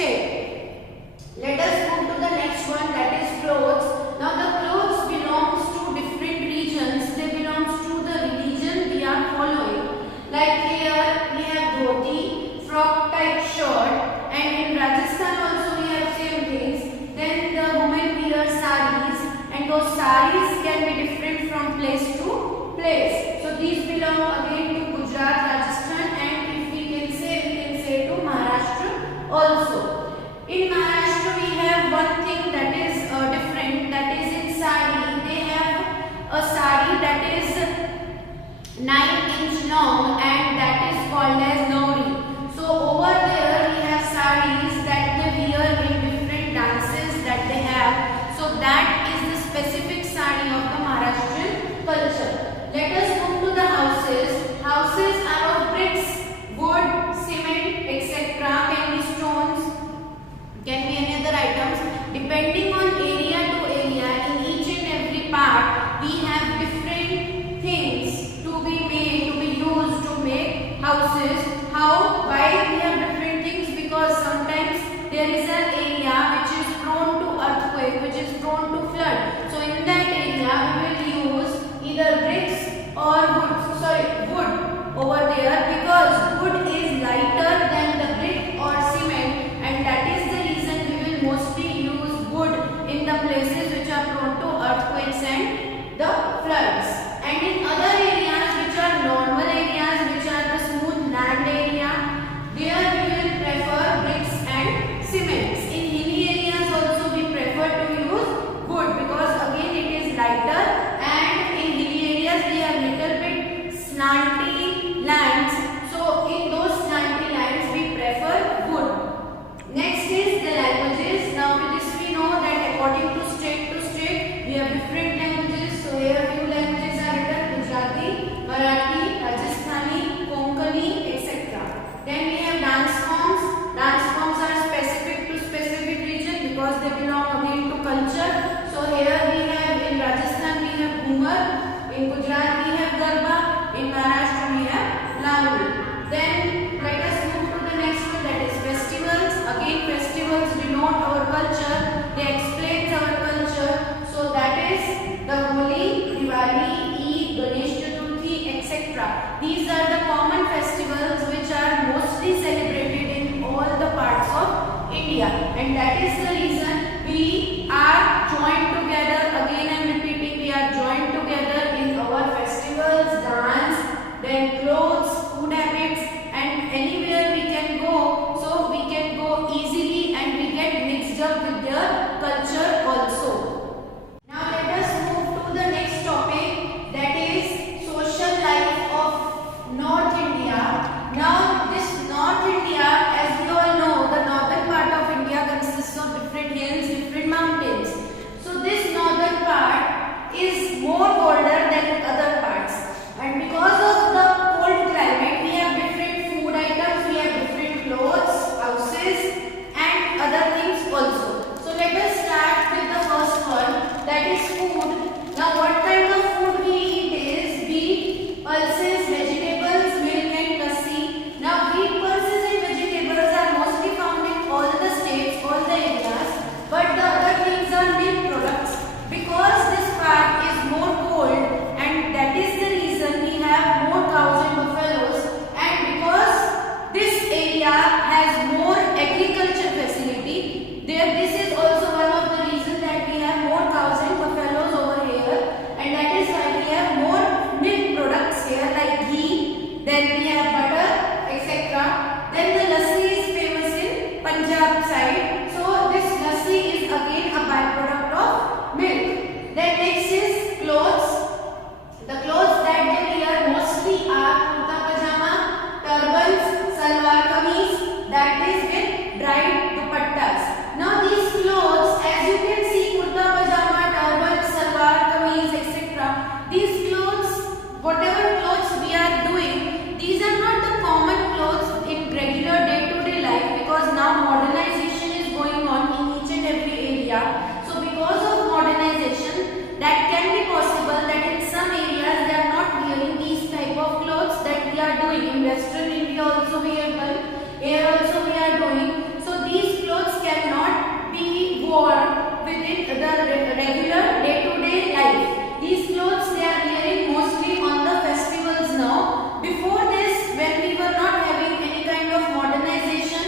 state. Let us move to the next one, that is clothes. Now the clothes belongs to different regions. They belongs to the religion we are following. Like here we have dhoti, frock type shirt, and in Rajasthan also we have same things. Then the women wear saris, and those saris can be different from place to place. So these belong again to Gujarat, Rajasthan, and if we can say to Maharashtra also. In Maharashtra we have one thing that is different, that is in sari. They have a sari that is 9-inch long, and that is called as Nauri. So over there we have saris that they wear in different dances that they have. So that is the specific sari of the Maharashtrian culture. Let us move to the houses. Houses are of bricks, wood, cement, etc. Can be stones, can be any other items. Depending on area to area, in each and every part, we have different things to be made, to be used to make houses. How? Why we have different things? Because sometimes there is an area which is prone to earthquake, which is prone to flood. So in that area, we will use either bricks or wood over there, because wood is lighter than the brick or cement, and that is the reason we will mostly use wood in the places which are prone to earthquakes and the floods. And in other areas which are normal areas, which are the smooth land area, there we will prefer bricks and cements. In hilly areas also we prefer to use wood, because again it is lighter, and in hilly areas we have little bit slanty lands. So in those slanty lands we prefer wood. Next is the languages. Now with this we know that according to state we have different languages. So here few languages are written: Gujarati, Marathi, Rajasthani, Konkani, etc. Then we have dance forms. Dance forms are specific to specific region because they belong again to culture. So here we have in Rajasthan we have Ghumar, in Gujarat we have Garba, in Maharashtra we have Langri. Then let us move to the next one, that is festivals. Again festivals denote our culture, they explain our culture. So that is the Holi, Diwali, Eid, Ganesh Chaturthi, etc. These are the common festivals which are mostly celebrated in all the parts of India, and that is the reason we are joined together. Again I am repeating, we are joined together in our festivals, dance, then clothes, food habits, and anywhere we can go. So we can go easily and we get mixed up with their culture also. Now let us move to the next topic, that is social life of North India. Now this North India, as we all know, the northern part of India consists of different hills, different mountains. So this northern part is more colder than other parts, and because of the cold climate we have different food items, we have different clothes, houses, and other things also. So let us start with the first one, that is food. Now what kind of food we eat is wheat, pulses, vegetables, milk and lassi. Now wheat, pulses and vegetables are mostly found in all the states, all the areas, but the other things are milk products, because this part is more cold, and that is the reason we have more cows and buffaloes, and because this area has more agriculture facility, there this is also one of the reasons that we have more cows and buffaloes over here, and that is why we have more milk products here like ghee, then we have butter, etc. Then the lassi is famous in Punjab side, so this lassi is again a byproduct of milk. Then next is clothes. The clothes that they wear mostly are kurta pajama, turbans, salwar kameez, that is with bright dupattas. Now these clothes, as you can see, kurta pajama, turban, salwar kameez, etc. These clothes, whatever clothes we are doing, these are not the common clothes in regular day-to-day life, because now modernization is going on in each and every area. So because of modernization, that can be possible that in some areas they are not wearing these type of clothes that we are doing. In Western India also we have done, here also we are doing. So these clothes regular day-to-day life. These clothes they are wearing mostly on the festivals now. Before this, when we were not having any kind of modernization,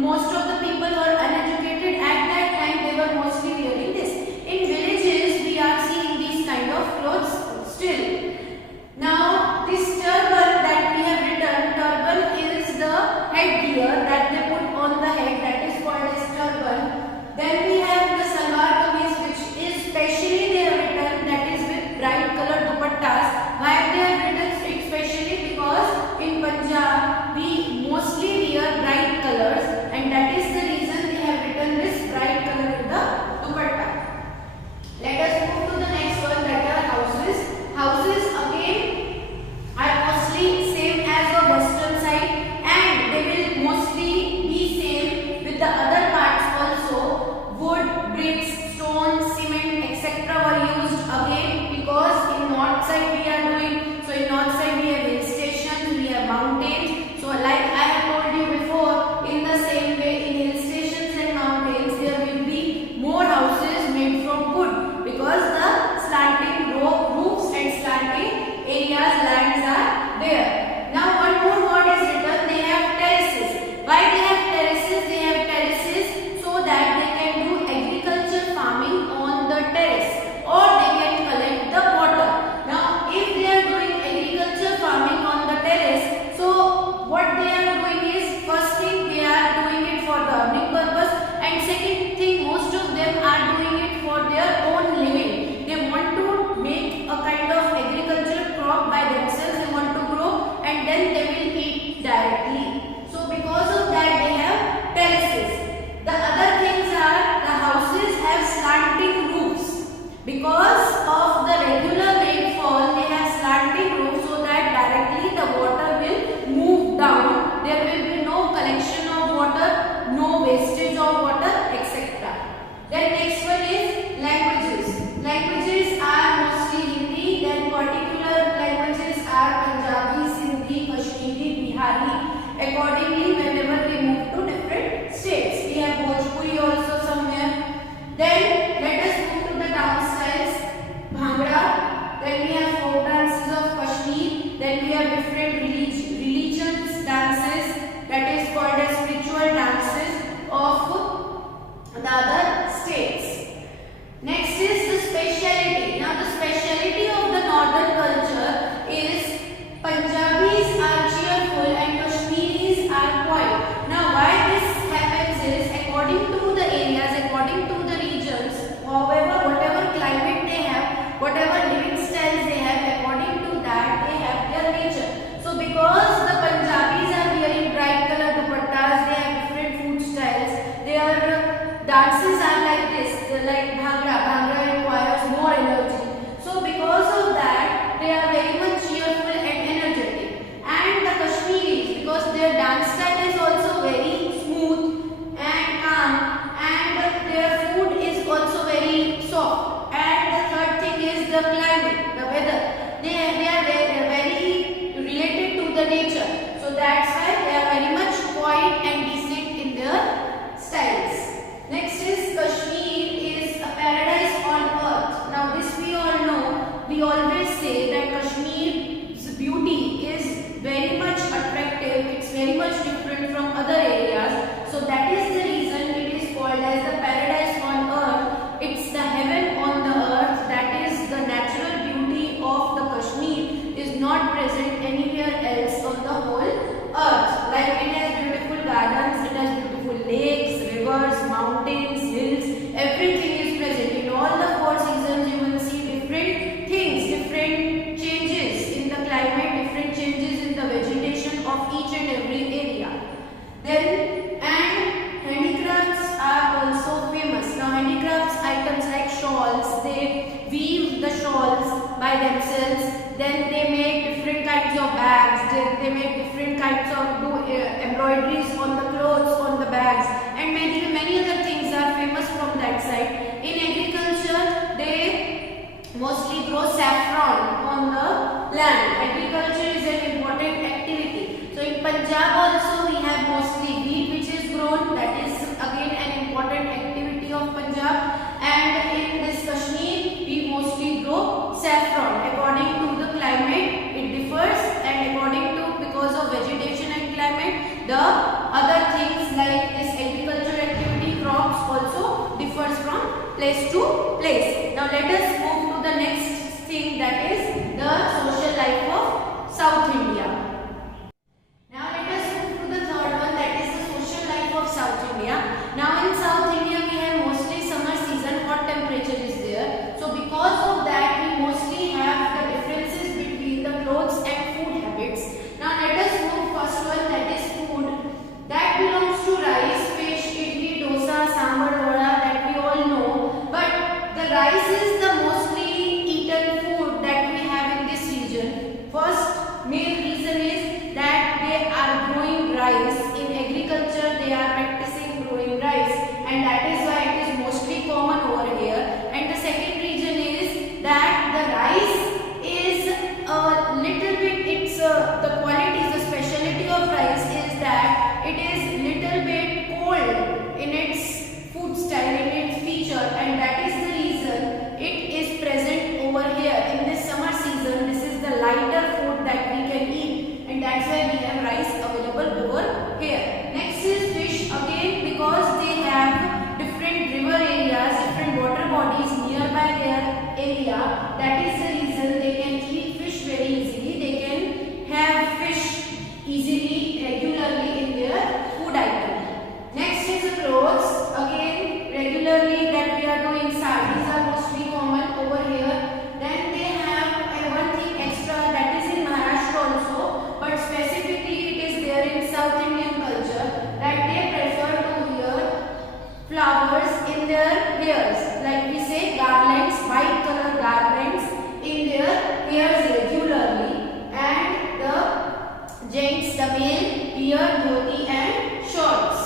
most of the people were uneducated. At that time, they were mostly wearing this. In villages, we are seeing these kind of clothes still. Now, this turban that we have written, turban is the headgear that they put on the head, that is called as turban. Then we have the salwar kameez, which is specially they have written that is with bright colored dupattas. Why they have written especially? Because in Punjab we mostly wear bright colors, and that is the reason they have written this bright color in the dupatta. Let us move to the next one, that are houses. Houses again are mostly same as the western side, and they will mostly be same with the other parts also. Wood, bricks, stone, cement, etc. were used again, because in north side we are doing. So in north side we have hill stations, we have mountains. So like I have told you before, in the same way in hill stations and mountains there will be more houses made from wood, because the slanting roofs and slanting areas, lands are there. Now one more word is written, they have terraces. Why they have terraces? They have terraces so that they can do agriculture farming on the terrace, or they can collect the water. Now if they are doing agriculture farming on the terrace, so what they are doing is, first thing they are doing it for the earning purpose, and second thing most of them are doing it for their own living. They want to make a kind of agricultural crop by themselves, they want to grow and then they will eat directly. So because of that they have terraces. The other things are, the houses have slanting roofs. Because of the regular rainfall, they have slanting roofs so that directly the water will move down. There will be no collection of water, no wastage of water, etc. Then next one is languages. Languages are mostly Hindi, then particular languages are Punjabi, Sindhi, Kashmiri, Bihari. Accordingly, whenever we move to different states, we have Bhojpuri also somewhere. Then let us move to the dance styles. Bhangra. Then we have folk dances of Kashmir. Then we have different religions dances, that is called as spiritual dances of the other states. Next is the speciality. Now the speciality of the northern culture is Punjabis are cheerful and Kashmiris are quiet. Now why this happens is, according to the areas, according to the regions, however, whatever climate they have, whatever living styles they have, according to that they have their nature. So because the Punjabis are wearing bright colored dupattas, they have different food styles, their dances are like this, like Bhangra. Bhangra requires more energy. So because of that, they are very much cheerful and energetic. And the Kashmiris, because their dance style is also very smooth and calm, and their food is also very soft. And the third thing is the climate, the weather. They are very related to the nature. So that's why they are very much quiet and decent in their styles. Next is Kashmir is a paradise on earth. Now this we all know. We always say that Kashmir's beauty is very much attractive. It's very much different from other areas. So that is the reason it is called as the paradise on earth. It's the heaven on the earth. That is, the natural beauty of the Kashmir is not present anywhere else on the whole earth. Like it has beautiful gardens, it has beautiful lakes, rivers, mountains, hills, everything is present. In all the four seasons you will see different things, different changes in the climate, different changes in the vegetation of each and every area. Then, and handicrafts are also famous. Now handicrafts items like shawls, they weave the shawls by themselves, then they make different kinds of bags, they make different kinds of embroideries on the clothes, on the bags, and many other things are famous from that side. In agriculture, they mostly grow saffron on the land. Agriculture is an important activity. So in Punjab also we have mostly wheat which is grown, that is again an important activity of Punjab, and in place to place. Now let us move to the next thing, that is the social life of South India. Now let us move to the third one, that is the social life of South India. Now in South India we have mostly summer season, hot temperature is there. So because of that we mostly have the differences between the clothes and food habits. Now let us move first one, that is food. That belongs to rice, fish, idli, dosa, sambar, vada, that we all know. But the rice is the mostly eaten food that we have in this region. First main reason is that they are growing rice. In agriculture they are practicing growing rice, and that is why it is mostly common over here. And the second reason is that the rice is a little bit, it's the qualities, the specialty of rice is that it is little bit cold in its food style, in its feature, and that is the reason it is present over here in this summer season. This is the lighter food that we can eat, and that's why we have rice available over here. Next is fish, again because they have different river areas, different water bodies nearby their area. That is the reason they can eat fish very easily. They can have fish easily, regularly in their food item. Next is the clothes. Again, regularly that we are doing, sarees are mostly common over here. Then they have one thing extra, that is in Maharashtra also, but specifically it is there in South Indian culture, that they prefer to wear flowers in their hairs. Like we say garlands, white color garlands in their hairs regularly. And the gents, the male, wear dhoti and shorts.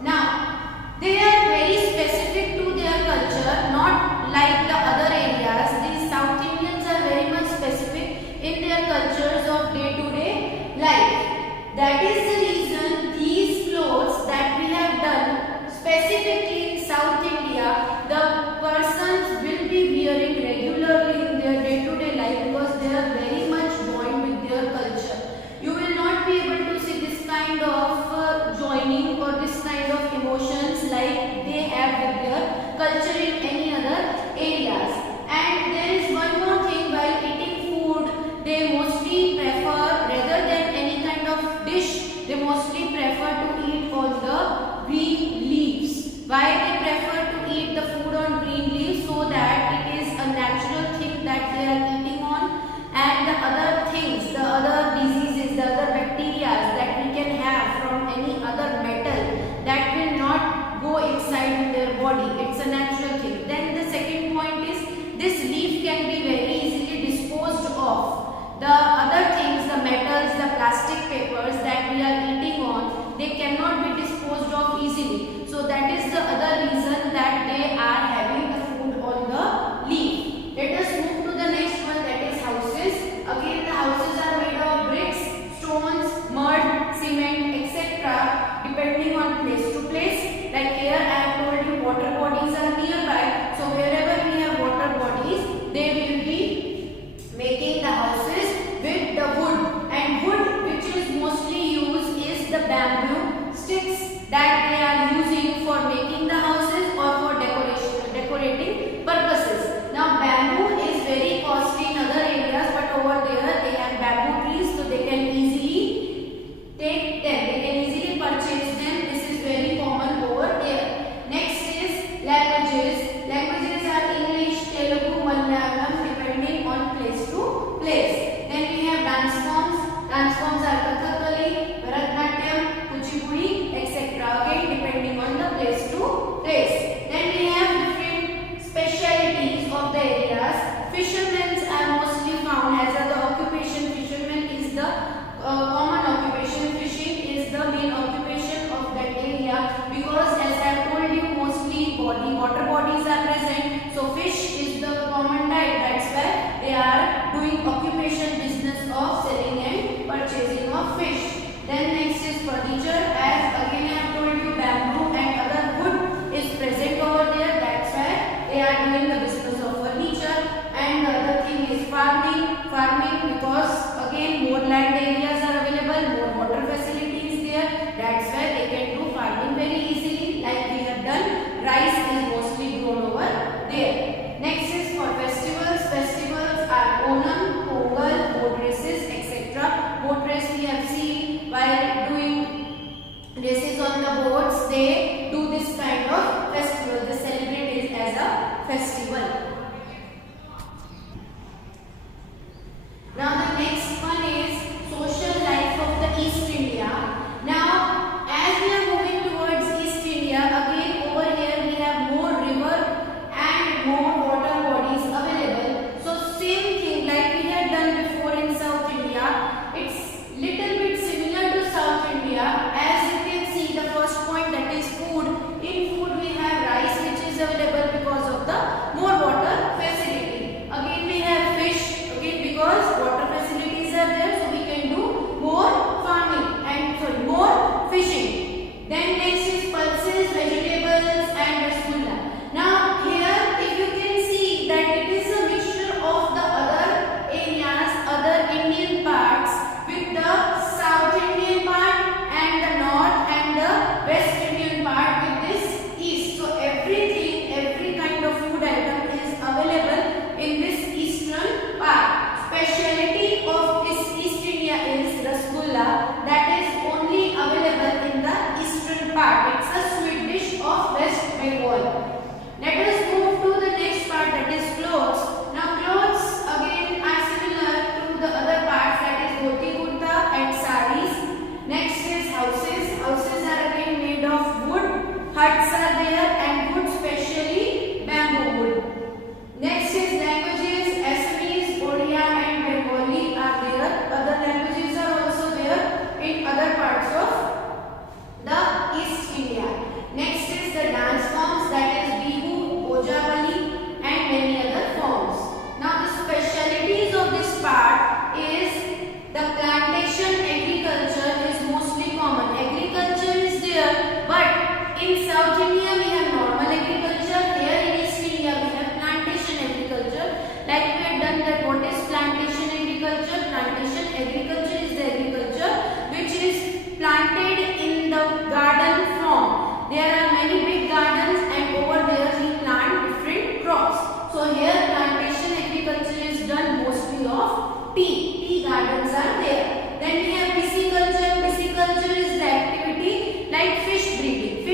Now, they are very specific to their culture, not like the other areas. These South Indians are very much specific in their cultures of day-to-day life. That is the reason these clothes that we have done specifically in South India, the persons will be wearing regularly in their day-to-day life because they are very much joined with their culture. You will not be able to see this kind of joining or this kind of emotions like they have with their culture in any other areas. And there is one more thing, while eating food they mostly prefer, rather than any kind of dish, they mostly prefer to eat on the green leaves. Why they prefer to eat the food on green leaves? So that it is a natural thing that they are eating on, and the other things, the other diseases, the other bacteria that we can have from any other metal, that will not go inside their body. It's a natural thing. Then the second point is, this leaf can be very easily disposed of. The other things, the metals, the plastic papers that we are eating on, they cannot be disposed of easily. So that is the other reason that they are having the food on the leaf. Let us move to the next one, that is houses. Again, the houses are made of bricks, stones, mud, cement, etc. depending on place to place. Like here I have told you water bodies are nearby. So wherever we have water bodies, they will be making the houses with the wood. And wood which is mostly used is the bamboo sticks that they are using for making the houses or for decorating purposes. Now bamboo is very costly in other areas, but over there they have bamboo trees, so they can easily take them, they can easily purchase them. This is very common over there. Next is languages. Languages are English, Telugu, Malayalam, depending on place to place. Then we have dance forms. Dance forms are Kathakali, Bharatanatyam, Kuchipudi, etc. Again depending on the place to place. Then we have different specialities of the areas. Fishermen are mostly found as the occupation. Fishermen is the common occupation. Fishing is the main occupation of that area, because as I have told you, mostly water bodies are present. So fish is the common diet. That's why they are doing occupation business of selling and purchasing of fish. Then next is furniture. As again I have told you, bamboo and other wood is present is on the boards, they do this kind of festival. They celebrate it as a festival. Now the next one is social life of the East India. Now as we are moving towards East India, again over here we have more river and more water bodies available. So same thing like we had done before in South India, it's little bit similar to South India. As you can see, the first point, that is food. In food we have rice which is available because of the more water facility. Again we have fish, again because water facilities are there, so we can do more farming and more fishing. Then next is pulses, vegetables and rasgulla. Now here if you can see that it is a mixture of the other areas, other Indian parts with the South Indian part and the North and the West Indian part with this East. So everything, every kind of food item is available in this eastern part. Speciality of this East India is rasgulla, that is only available in the eastern part. It's a sweet dish of West Bengal. Let us move to the next part, that is clothes. Now clothes again are similar to the other parts, that is dhoti kurta and saris. Next is houses. Houses are again made of wood. Huts are there and wood, specially bamboo wood. Next is languages. Assamese, Odia and Bengali are there. Other languages are also there in other parts of the East India. Next is the dance forms, that is Bihu, Ojavali and many other forms. Now the specialities of this part is the plantation agriculture is mostly common. Agriculture is there, but in South India we have normal agriculture. Here in East India we have plantation agriculture. Like we had done that, what is plantation agriculture? Plantation agriculture is the agriculture which is planted in the garden form. There are many big gardens and over there we plant different crops. So here plantation agriculture is done mostly of tea. Tea gardens are there. Then we have pisciculture. Pisciculture is the activity like fish breeding,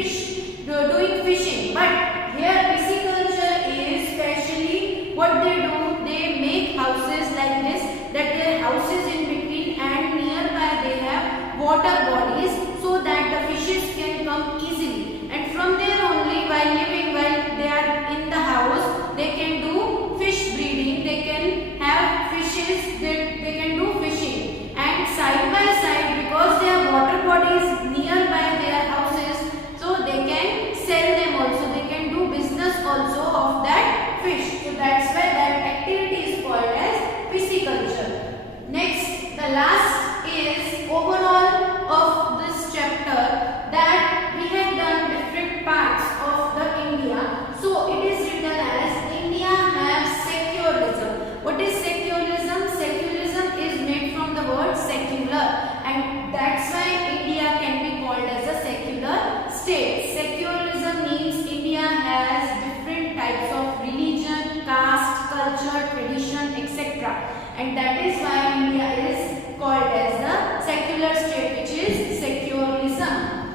doing fishing. But here pisciculture is specially what they do, they make houses like this, that their houses in between and nearby they have water bodies so that the fishes can come easily. And from there only, while living, while they are in the house, they can do fish breeding, they can have fishes, they can do fishing. And side by side, because they have water bodies nearby their houses, so they can sell them also, they can do business also of that fish. So that's why that activity is called as pisciculture. Next, the last is overall of this chapter, that we have done different parts of the India. So it is written as India has secularism. What is secularism? Secularism is made from the word secular, and that's why India can be called as a secular state. Secularism means India has different types of religion, caste, culture, tradition, etc. And that is why India is called as the secular state, which is secularism.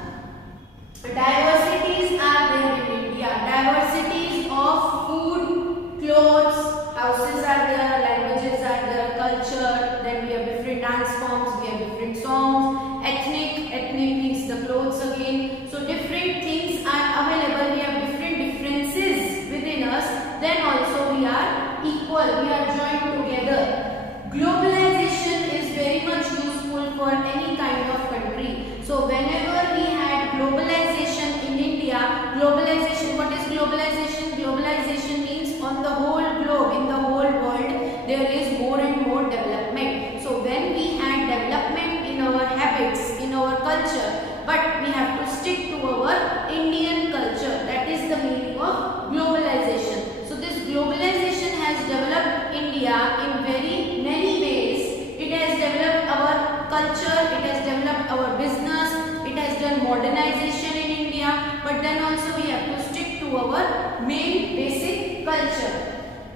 Diversities are there in India. Diversities of food, clothes, houses are there, languages are there, culture, then we have different dance forms, we have different songs, ethnic means the clothes again. So different things are available, we have different differences within us, then also we are equal, we are joined together. Globalization is very much useful for any kind of country. So whenever we had globalization in India, globalization, what is globalization? Globalization means on the whole globe, in the whole world, there is more and more development. So when we had development in our habits, in our culture, but we have to stick to our Indian culture. That is the meaning of globalization. So this globalization has developed India in very many ways. It has developed our culture, it has developed our business, it has done modernization in India, but then also we have to stick to our main basic culture.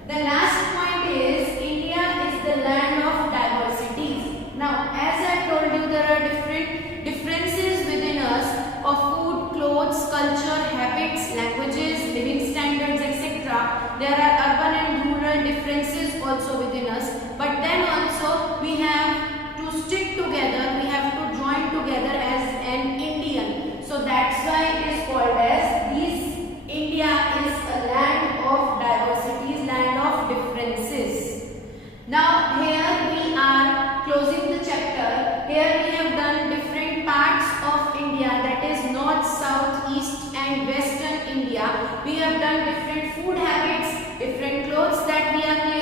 The last point is India is the land of diversities. Now, as I told you, there are different differences within us of we have done different food habits, different clothes that we are